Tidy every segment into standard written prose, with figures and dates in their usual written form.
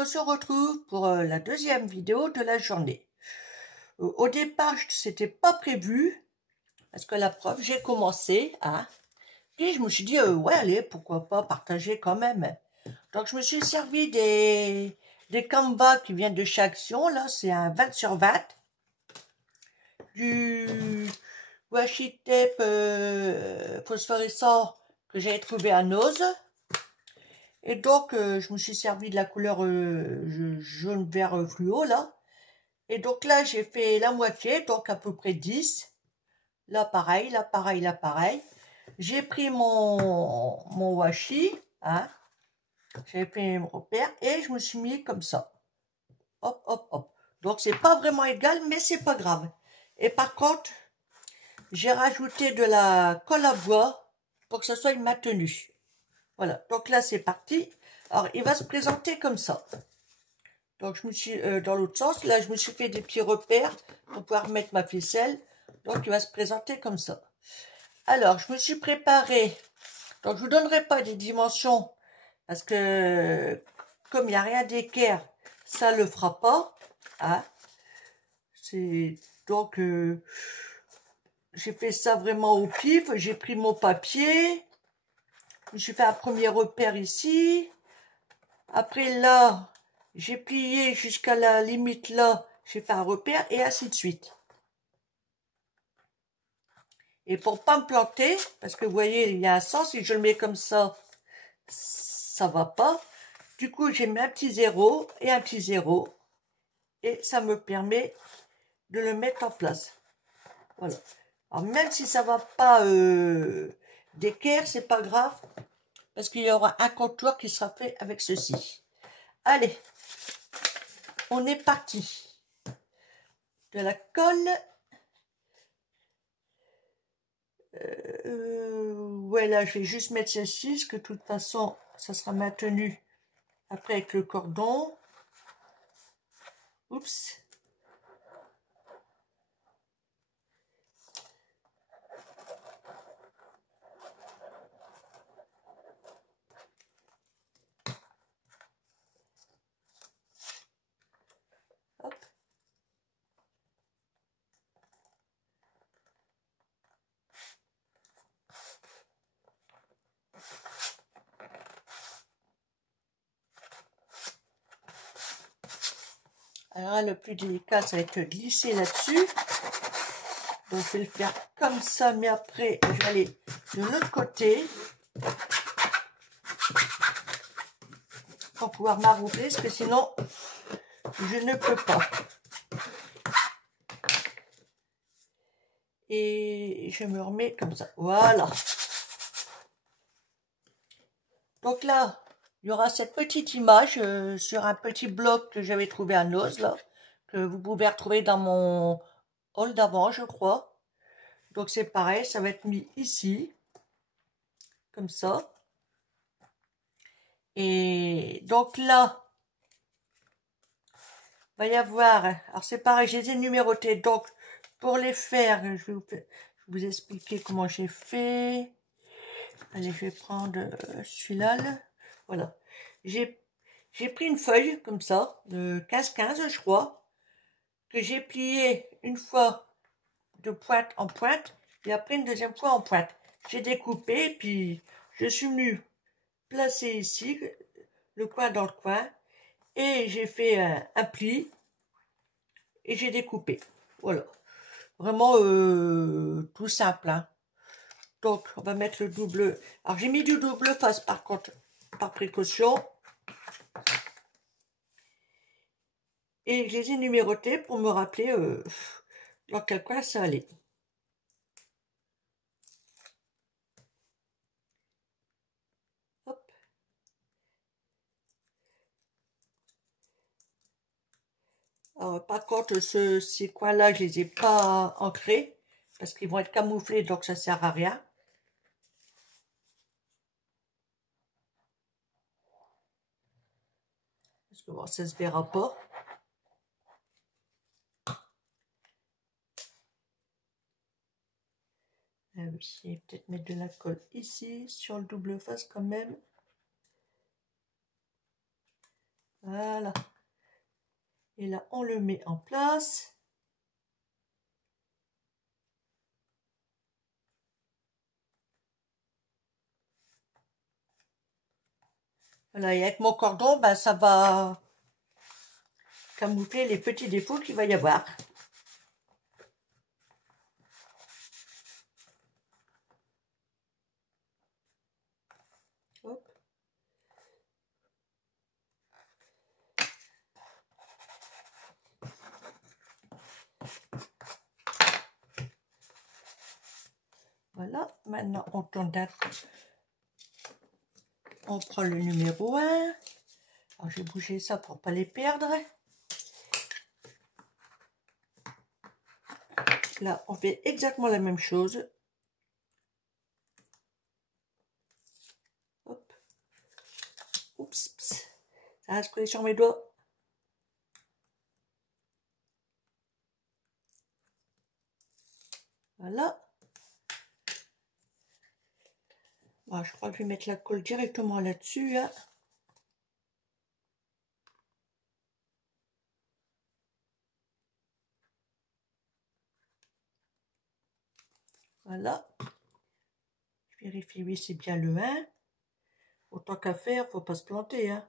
on se retrouve pour la deuxième vidéo de la journée. Au départ, c'était pas prévu, parce que la preuve, j'ai commencé, puis je me suis dit, ouais, allez, pourquoi pas partager quand même. Donc, je me suis servi des canvas qui viennent de chez Action, là, c'est un 20 sur 20, du washi tape phosphorescent que j'avais trouvé à Nose. Et donc, je me suis servi de la couleur jaune vert fluo, là. Et donc là, j'ai fait la moitié, donc à peu près 10. Là, pareil, là, pareil, là, pareil. J'ai pris mon washi, j'ai fait mon repère, et je me suis mis comme ça. Hop, hop, hop. Donc, c'est pas vraiment égal, mais c'est pas grave. Et par contre, j'ai rajouté de la colle à bois pour que ce soit une maintenue. Voilà, donc là, c'est parti. Alors, il va se présenter comme ça. Donc, je me suis, dans l'autre sens, là, je me suis fait des petits repères pour pouvoir mettre ma ficelle. Donc, il va se présenter comme ça. Alors, je me suis préparé. Donc, je vous donnerai pas des dimensions parce que, comme il n'y a rien d'équerre, ça le fera pas. Donc, j'ai fait ça vraiment au pif. J'ai pris mon papier. Je me suis fait un premier repère ici. Après, là, j'ai plié jusqu'à la limite là, j'ai fait un repère et ainsi de suite. Et pour pas me planter, parce que vous voyez, il y a un sens, si je le mets comme ça va pas. Du coup, j'ai mis un petit zéro et un petit zéro. Et ça me permet de le mettre en place. Voilà. Alors, même si ça va pas d'équerre, c'est pas grave, parce qu'il y aura un contour qui sera fait avec ceci. Allez, on est parti. De la colle. Ouais, là, je vais juste mettre celle-ci, parce que de toute façon, ça sera maintenu après avec le cordon. Oups. Hop. Alors là, le plus délicat, ça va être glisser là-dessus. Donc, je vais le faire comme ça, mais après, je vais aller de l'autre côté pour pouvoir m'arrouper, parce que sinon, je ne peux pas. Et je me remets comme ça. Voilà. Donc là, il y aura cette petite image sur un petit bloc que j'avais trouvé à Nose, là, que vous pouvez retrouver dans mon hall d'avant, je crois. Donc c'est pareil, ça va être mis ici, comme ça. Et donc là, il va y avoir, alors c'est pareil, je les ai numérotés. Donc pour les faire, je vais vous expliquer comment j'ai fait. Allez, je vais prendre celui-là. Voilà. J'ai pris une feuille comme ça, de 15-15 je crois, que j'ai plié une fois de pointe en pointe, et après une deuxième fois en pointe. J'ai découpé, puis je suis venu placer ici, le coin dans le coin, et j'ai fait un pli, et j'ai découpé. Voilà. Vraiment tout simple. Donc, on va mettre le double. Alors, j'ai mis du double face par contre, par précaution. Et je les ai numérotés pour me rappeler dans quel coin ça allait. Hop. Alors, par contre, ces coins-là, je les ai pas ancrés parce qu'ils vont être camouflés, donc ça sert à rien. Parce que bon, ça se verra pas. Ah oui, peut-être mettre de la colle ici, sur le double face quand même. Voilà. Et là, on le met en place. Voilà, et avec mon cordon, ben, ça va camoufler les petits défauts qu'il va y avoir. Hop. Voilà, maintenant on tourne d'un coup. On prend le numéro 1. Alors, j'ai bougé ça pour ne pas les perdre. Là, on fait exactement la même chose. Hop. Oups. Ça a se coller sur mes doigts. Voilà. Bon, je crois que je vais mettre la colle directement là-dessus. Hein. Voilà. Je vérifie, oui, c'est bien le 1. Autant qu'à faire, faut pas se planter. Hein.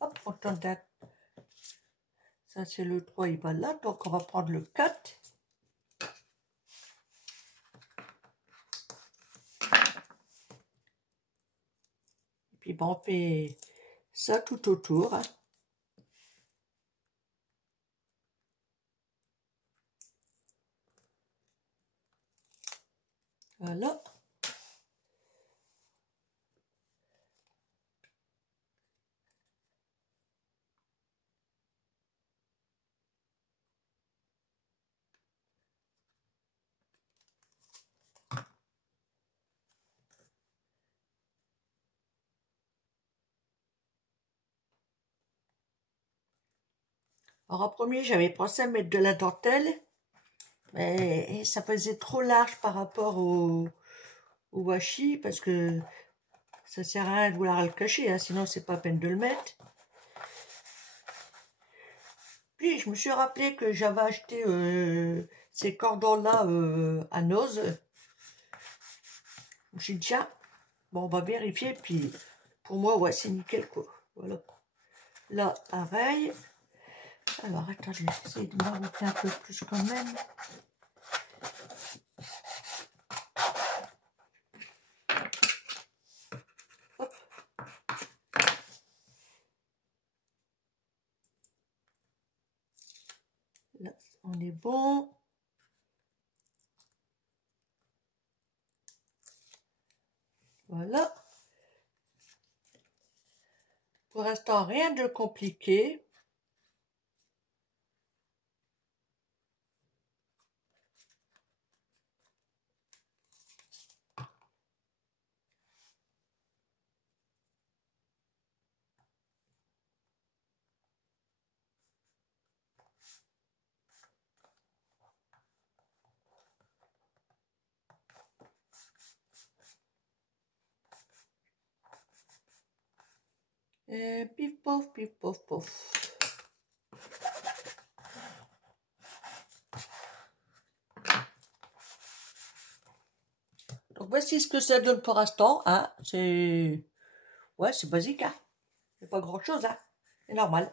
Hop, on tourne d'un. Ça, c'est le 3, il va là. Donc, on va prendre le 4. Et puis, ben, on fait ça tout autour. Hein. Voilà. Alors, en premier, j'avais pensé à mettre de la dentelle. Mais ça faisait trop large par rapport au washi. Parce que ça sert à rien de vouloir le cacher. Hein, sinon, c'est pas la peine de le mettre. Puis, je me suis rappelé que j'avais acheté ces cordons-là à Noz. Je me suis dit, tiens, bon, on va vérifier. Puis, pour moi, ouais, c'est nickel, quoi. Voilà. Là, pareil. Alors, attends, je vais essayer de m'arrêter un peu plus quand même. Hop. Là, on est bon. Voilà. Pour l'instant, rien de compliqué. Et pif pof, pif pof pof. Donc voici ce que ça donne pour l'instant. Hein. C'est ouais, c'est basique. Hein. C'est pas grand chose. Hein. C'est normal.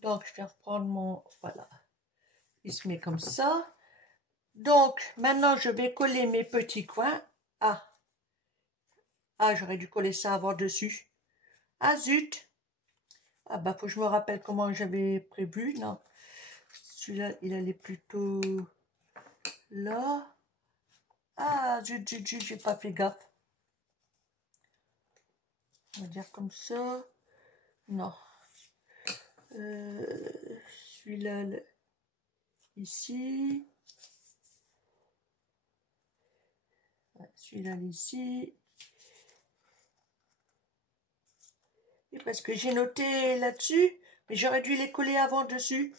Donc je vais reprendre mon voilà. Il se met comme ça. Donc maintenant je vais coller mes petits coins. Ah, j'aurais dû coller ça avant dessus. Ah zut. Ah bah faut que je me rappelle comment j'avais prévu. Non. Celui-là, il allait plutôt là. Ah, zut, j'ai pas fait gaffe. On va dire comme ça. Non. Celui-là, ici. celui-là ici. Et parce que j'ai noté là-dessus, mais j'aurais dû les coller avant dessus,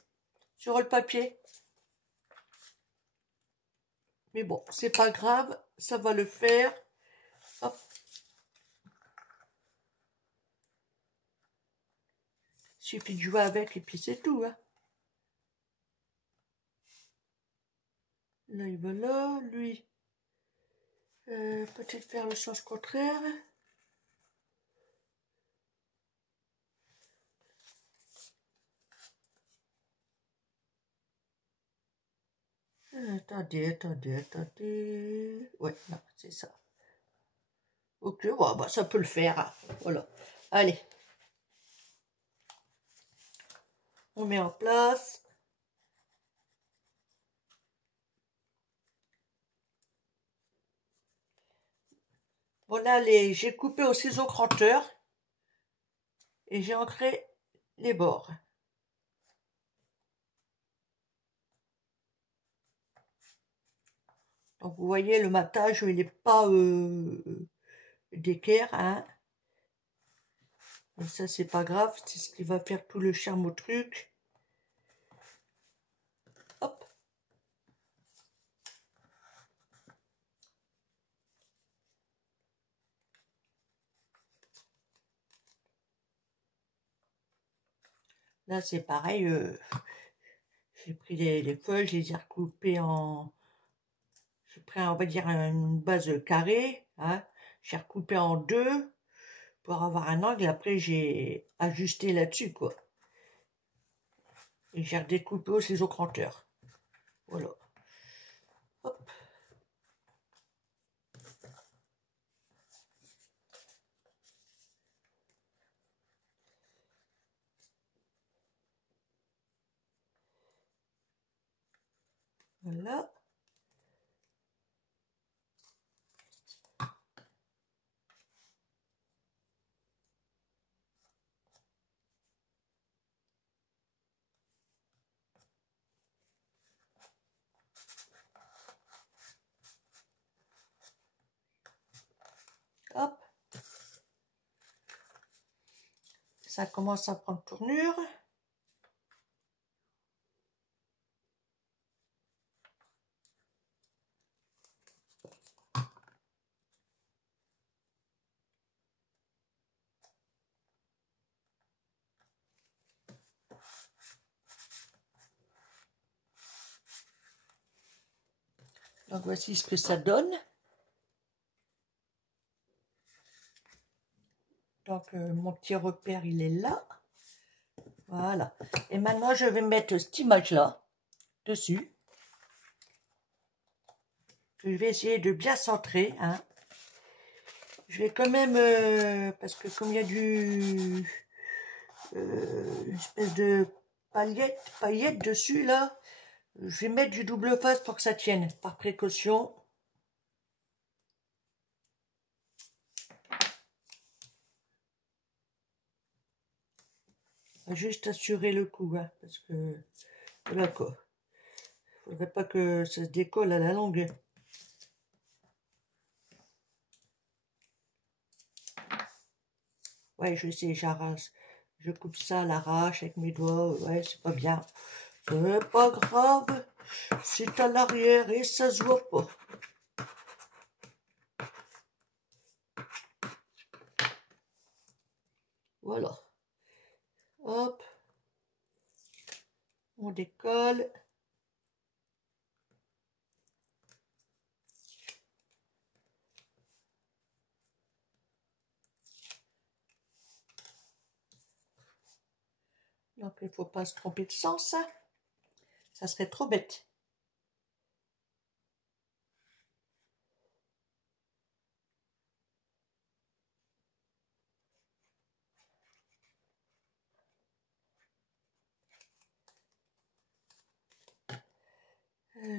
sur le papier. Mais bon, c'est pas grave, ça va le faire. Hop. Il suffit de jouer avec et puis c'est tout. Hein. Là, il va là, lui. Peut-être faire le sens contraire. Attendez. Ouais, non, c'est ça. Ok, bon, bah, ça peut le faire. Hein. Voilà. Allez. On met en place. Voilà, j'ai coupé au ciseau crotteur. Et j'ai ancré les bords. Donc vous voyez, le matage, il n'est pas d'équerre. Hein. Mais ça, c'est pas grave. C'est ce qui va faire tout le charme au truc. Hop. Là, c'est pareil. J'ai pris les feuilles, je les ai recoupées en... J'ai pris, on va dire, une base carrée. Hein. J'ai recoupé en deux pour avoir un angle. Après, j'ai ajusté là-dessus, quoi. Et j'ai redécoupé au ciseau crotteur. Voilà. Hop. Voilà. Hop. Ça commence à prendre tournure. Donc voici ce que ça donne. Donc mon petit repère, il est là. Voilà. Et maintenant, je vais mettre cette image-là dessus. Je vais essayer de bien centrer. Hein. Je vais quand même, parce que comme il y a une espèce de paillette dessus, là, je vais mettre du double face pour que ça tienne, par précaution. Juste assurer le coup, hein, parce que, voilà quoi. Faudrait pas que ça se décolle à la longue. Ouais, je sais, j'arrache. Je coupe ça à l'arrache avec mes doigts. Ouais, c'est pas bien. C'est pas grave. C'est à l'arrière et ça se voit pas. Voilà. Hop. On décolle. Donc, il ne faut pas se tromper de sens. Ça serait trop bête.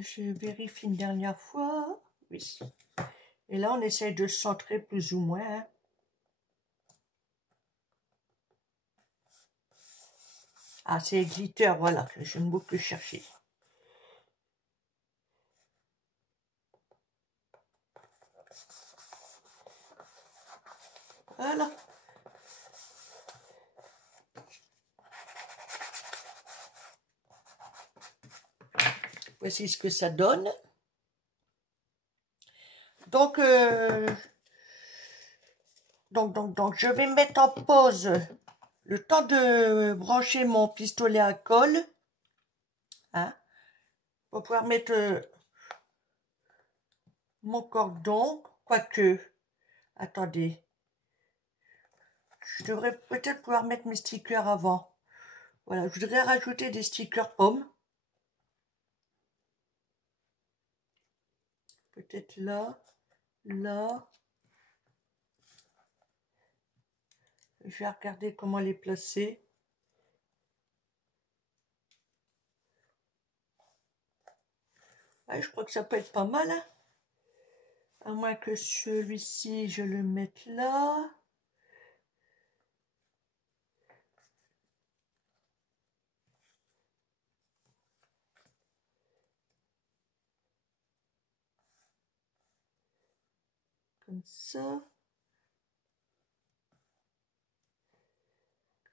Je vérifie une dernière fois. Oui. Et là, on essaye de centrer plus ou moins. Hein. Ah, c'est glitter, voilà. Je ne veux plus chercher. Voilà. Voici ce que ça donne. Donc, je vais mettre en pause le temps de brancher mon pistolet à colle. Hein, pour pouvoir mettre mon cordon. Quoique, attendez. Je devrais peut-être pouvoir mettre mes stickers avant. Voilà, je voudrais rajouter des stickers pommes. Peut-être là, là. Je vais regarder comment les placer. Ouais, je crois que ça peut être pas mal. Hein. À moins que celui-ci, je le mette là. Comme ça.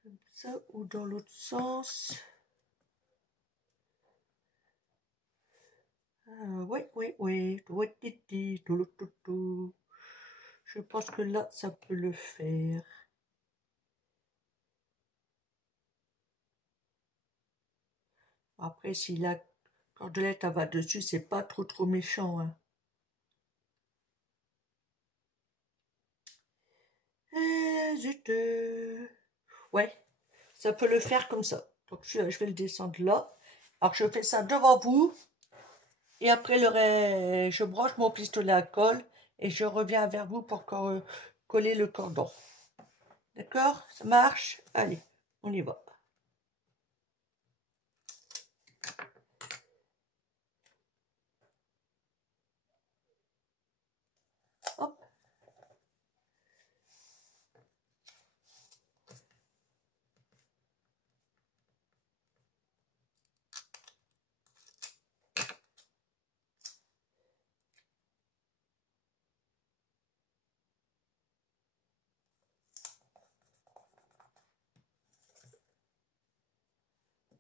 Comme ça, ou dans l'autre sens. Oui. Je pense que là, ça peut le faire. Après, si la cordelette va dessus, c'est pas trop méchant. Hein. Zut. Ouais, ça peut le faire comme ça. Donc, je vais le descendre là. Alors, je fais ça devant vous. Et après, je branche mon pistolet à colle. Et je reviens vers vous pour coller le cordon. D'accord? Ça marche? Allez, on y va. Hop.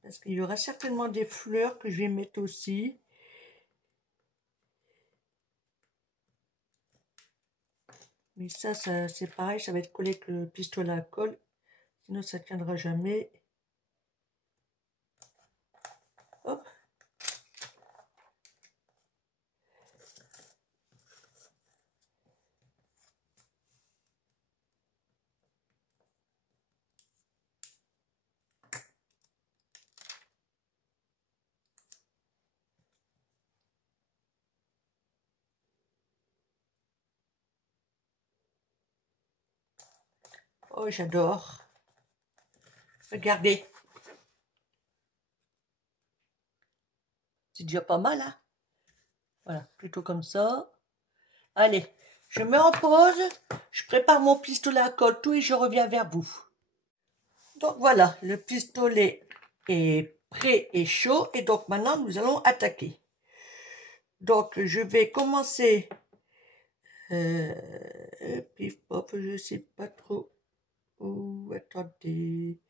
Parce qu'il y aura certainement des fleurs que je vais mettre aussi. Mais ça c'est pareil, ça va être collé avec le pistolet à colle. Sinon, ça ne tiendra jamais. Hop. Oh, j'adore. Regardez. C'est déjà pas mal, hein? Voilà, plutôt comme ça. Allez, je mets en pause. Je prépare mon pistolet à colle tout et je reviens vers vous. Donc voilà, le pistolet est prêt et chaud. Et donc maintenant, nous allons attaquer. Donc, je vais commencer. Pif, pop, je sais pas trop. Oh, attendez.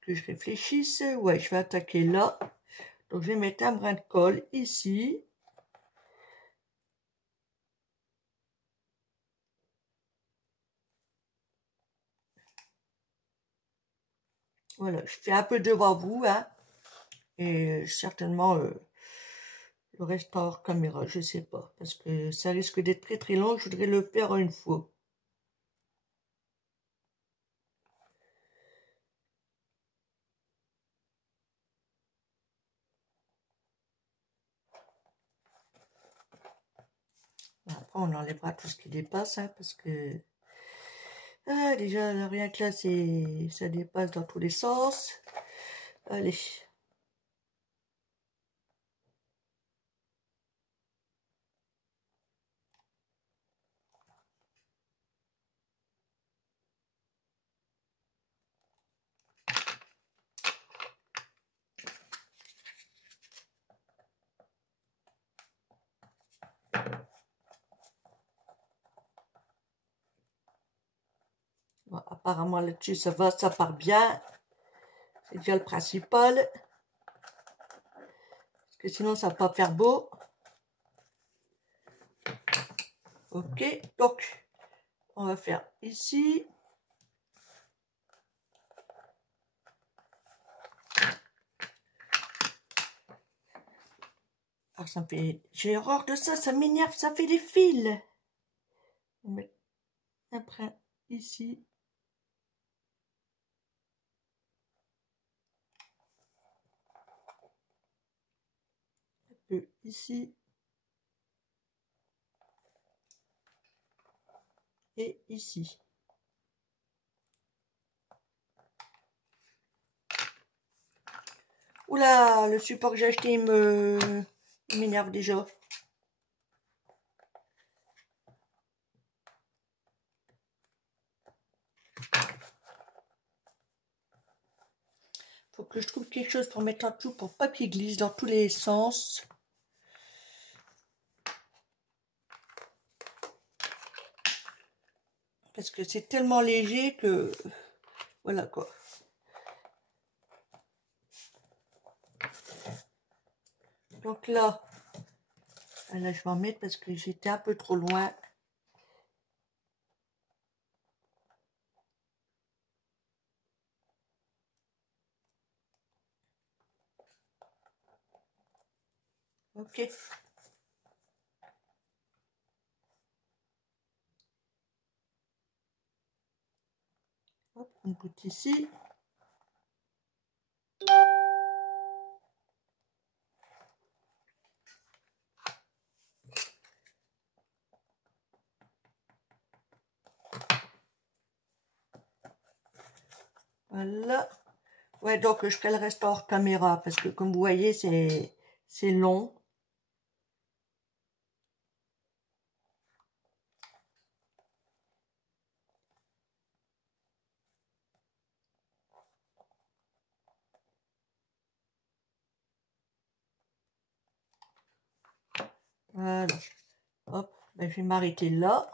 Que je réfléchisse. Ouais, je vais attaquer là. Donc, je vais mettre un brin de colle ici. Voilà, je fais un peu devant vous, hein. Et certainement, le reste hors caméra, je sais pas. Parce que ça risque d'être très long. Je voudrais le faire une fois. Après, on enlèvera tout ce qui dépasse, hein, parce que déjà, rien que là, ça dépasse dans tous les sens. Allez. apparemment là-dessus ça va, ça part bien. C'est déjà le principal. Parce que sinon ça va pas faire beau. Ok, donc on va faire ici. Alors ça me fait... J'ai horreur de ça, ça m'énerve, ça fait des fils. On met après ici. Un peu ici. Et ici. Oula, le support que j'ai acheté, il m'énerve déjà. Faut que je trouve quelque chose pour mettre en dessous pour pas qu'il glisse dans tous les sens. Parce que c'est tellement léger que... Voilà quoi. Donc là, je vais en mettre parce que j'étais un peu trop loin. Ok. Hop, une goutte ici. Voilà. Ouais, donc je ferai le reste hors caméra parce que comme vous voyez, c'est long. Voilà. Hop, ben, je vais m'arrêter là.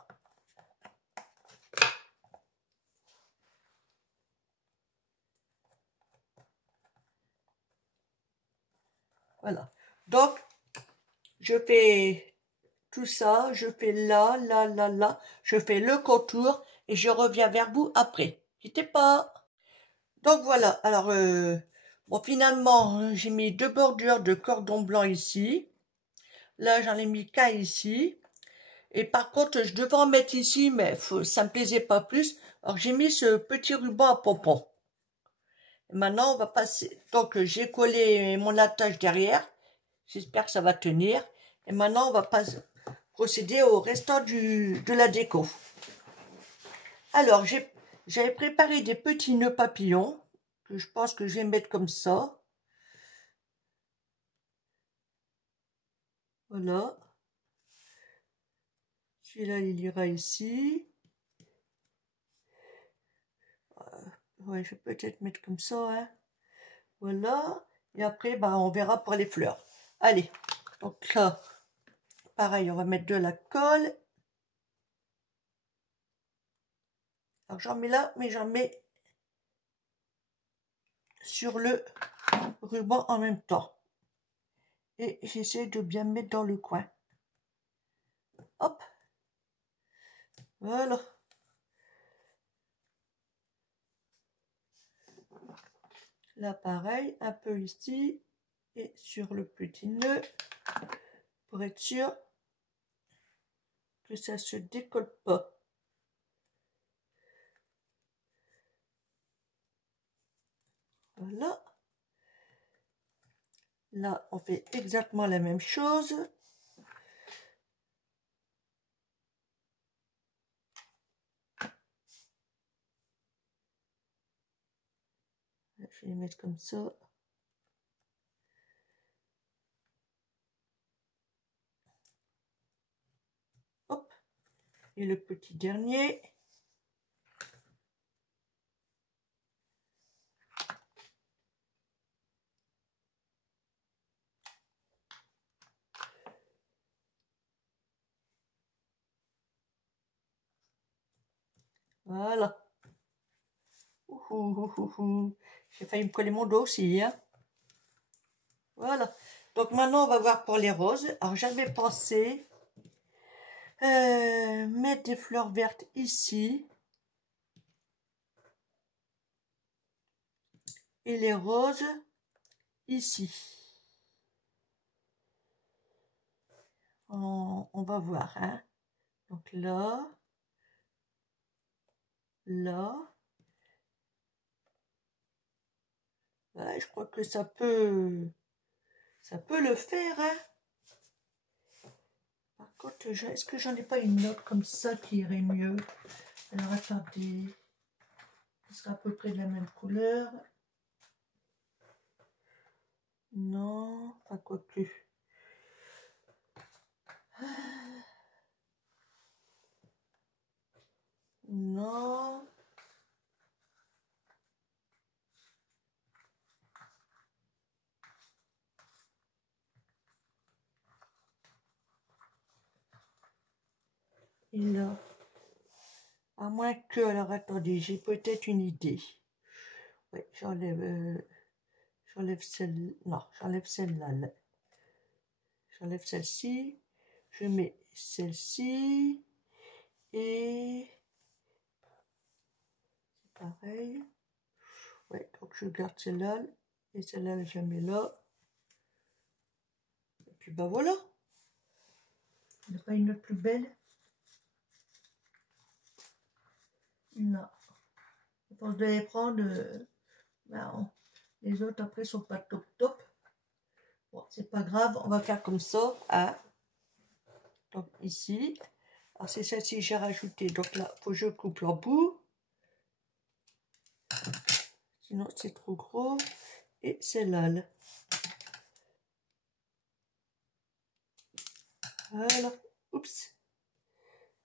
Voilà. Donc, je fais tout ça, je fais là, là, là, là. Je fais le contour et je reviens vers vous après. Quittez pas. Donc voilà. Alors, bon, finalement, j'ai mis 2 bordures de cordon blanc ici. Là, j'en ai mis qu'un ici. Et par contre, je devais en mettre ici, mais ça me plaisait pas plus. Alors, j'ai mis ce petit ruban à pompons. Maintenant, on va passer. Donc, j'ai collé mon attache derrière. J'espère que ça va tenir. Et maintenant, on va procéder au restant de la déco. Alors, j'avais préparé des petits nœuds papillons que je pense que je vais mettre comme ça. Voilà. Celui-là, il ira ici. Ouais, je vais peut-être mettre comme ça, hein. Voilà. Et après, bah, on verra pour les fleurs. Allez. Donc là, pareil, on va mettre de la colle. Alors, j'en mets là, mais j'en mets sur le ruban en même temps. Et j'essaie de bien mettre dans le coin. Hop. Voilà. Là, pareil, un peu ici et sur le petit nœud pour être sûr que ça se décolle pas. Voilà. Là, on fait exactement la même chose. Je vais les mettre comme ça. Hop. Et le petit dernier. Voilà. J'ai failli me coller mon dos aussi, hein. Voilà. Donc maintenant, on va voir pour les roses. Alors, j'avais pensé mettre des fleurs vertes ici. Et les roses ici. On va voir, hein. Donc là, là. Ouais, je crois que ça peut le faire, hein. Par contre, est-ce que j'en ai pas une autre comme ça qui irait mieux? Alors attendez, ce sera à peu près de la même couleur. Non, pas quoi que. Non. Et là, à moins que, alors attendez, j'ai peut-être une idée. Oui, j'enlève celle, non, j'enlève celle-là. J'enlève celle-ci, je mets celle-ci, et c'est pareil. Ouais, donc je garde celle-là, et celle-là, je la mets là. Et puis bah voilà. Il n'y a pas une autre plus belle? Non. Je pense que je vais prendre. Ben, les autres après sont pas top top. Bon, c'est pas grave, on va faire comme ça. Hein. Donc ici. Alors c'est celle-ci que j'ai rajouté. Donc là, faut que je coupe leur bout. Sinon c'est trop gros. Et celle-là. Voilà. Oups.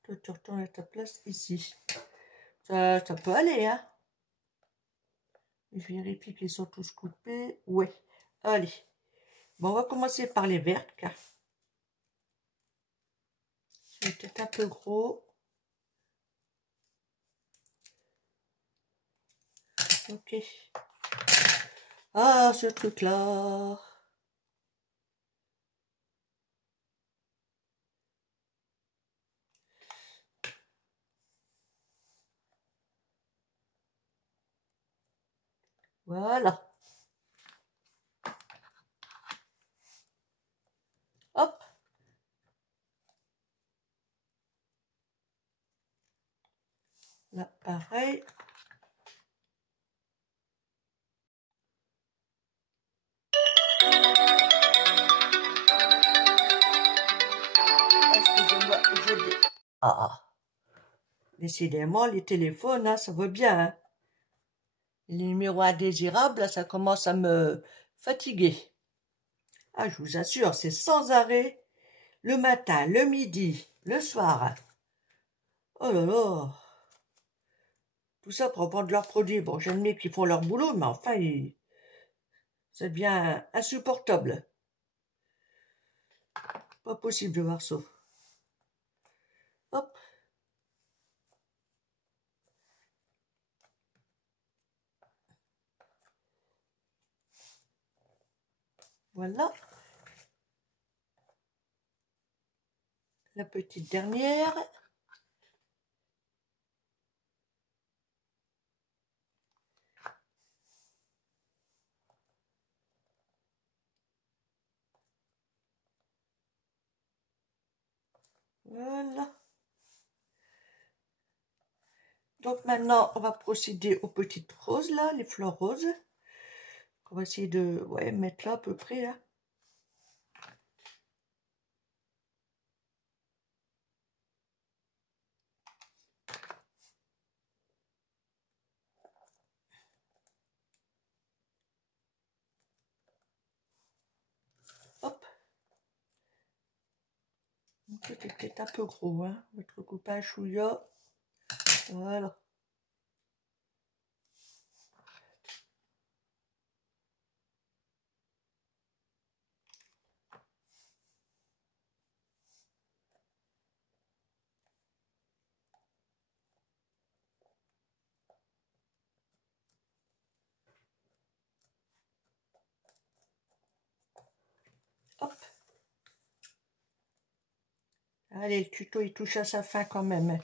Toi, tu retournes à ta place ici. Ça peut aller, hein. Je vérifie qu'ils sont tous coupés. Ouais. Allez. Bon, on va commencer par les vertes, car c'est peut-être un peu gros. Ok. Ah, ce truc-là. Voilà. Hop. Là, pareil. Excusez-moi, Ah, décidément, les téléphones, hein, ça va bien. Hein. Les numéros indésirables, là, ça commence à me fatiguer. Ah, je vous assure, c'est sans arrêt. Le matin, le midi, le soir. Oh là là. Tout ça pour prendre leurs produits. Bon, j'admets qu'ils font leur boulot, mais enfin, ça devient insupportable. Pas possible de voir ça. Hop. Voilà. La petite dernière. Voilà. Donc maintenant, on va procéder aux petites roses, là, les fleurs roses. On va essayer de mettre là à peu près. Hein. Hop. C'était peut-être un peu gros, hein. On va te recouper un chouïa. Voilà. Allez, le tuto, il touche à sa fin quand même.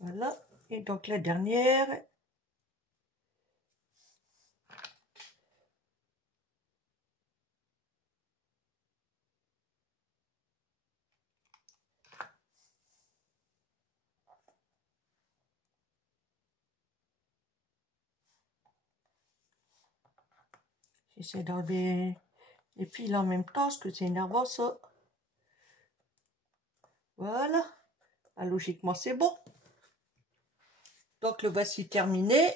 Voilà. Et donc la dernière. J'essaie d'enlever les fils en même temps, parce que c'est énervant ça. Voilà. Ah, logiquement, c'est bon. Donc le voici terminé.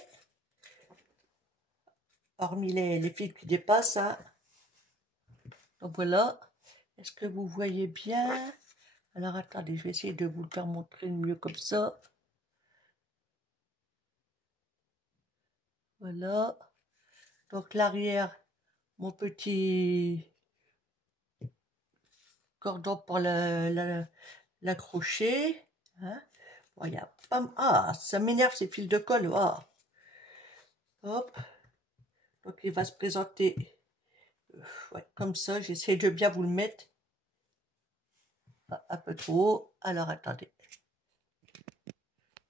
Hormis les fils qui dépassent. Hein. Donc voilà. Est-ce que vous voyez bien? Alors attendez, je vais essayer de vous le faire montrer mieux comme ça. Voilà. Donc l'arrière, mon petit cordon pour l'accrocher. Hein. Bon, y a pas... Ah, ça m'énerve ces fils de colle. Ah. Hop. Donc il va se présenter ouais, comme ça. J'essaie de bien vous le mettre. Un peu trop haut. Alors attendez.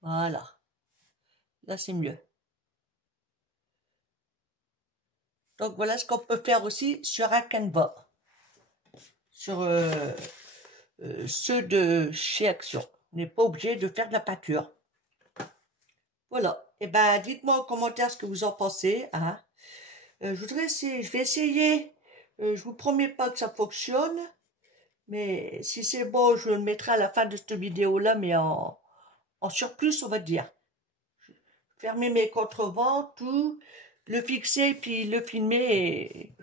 Voilà. Là c'est mieux. Donc voilà ce qu'on peut faire aussi sur un canevas. Sur ceux de chez Action. On n'est pas obligé de faire de la peinture. Voilà. Et ben dites-moi en commentaire ce que vous en pensez. Hein. Je vais essayer. Je vous promets pas que ça fonctionne. Mais si c'est bon, je le mettrai à la fin de cette vidéo-là, mais en surplus, on va dire. Fermer mes contrevents, tout, le fixer, puis le filmer,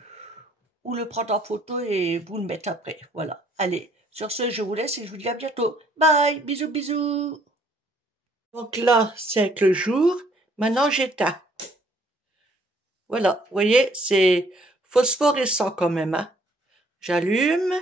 ou le prendre en photo et vous le mettre après. Voilà. Allez, sur ce, je vous laisse et je vous dis à bientôt. Bye, bisous, bisous. Donc là, c'est avec le jour. Maintenant, j'éteins. Voilà, vous voyez, c'est phosphorescent quand même. Hein. J'allume.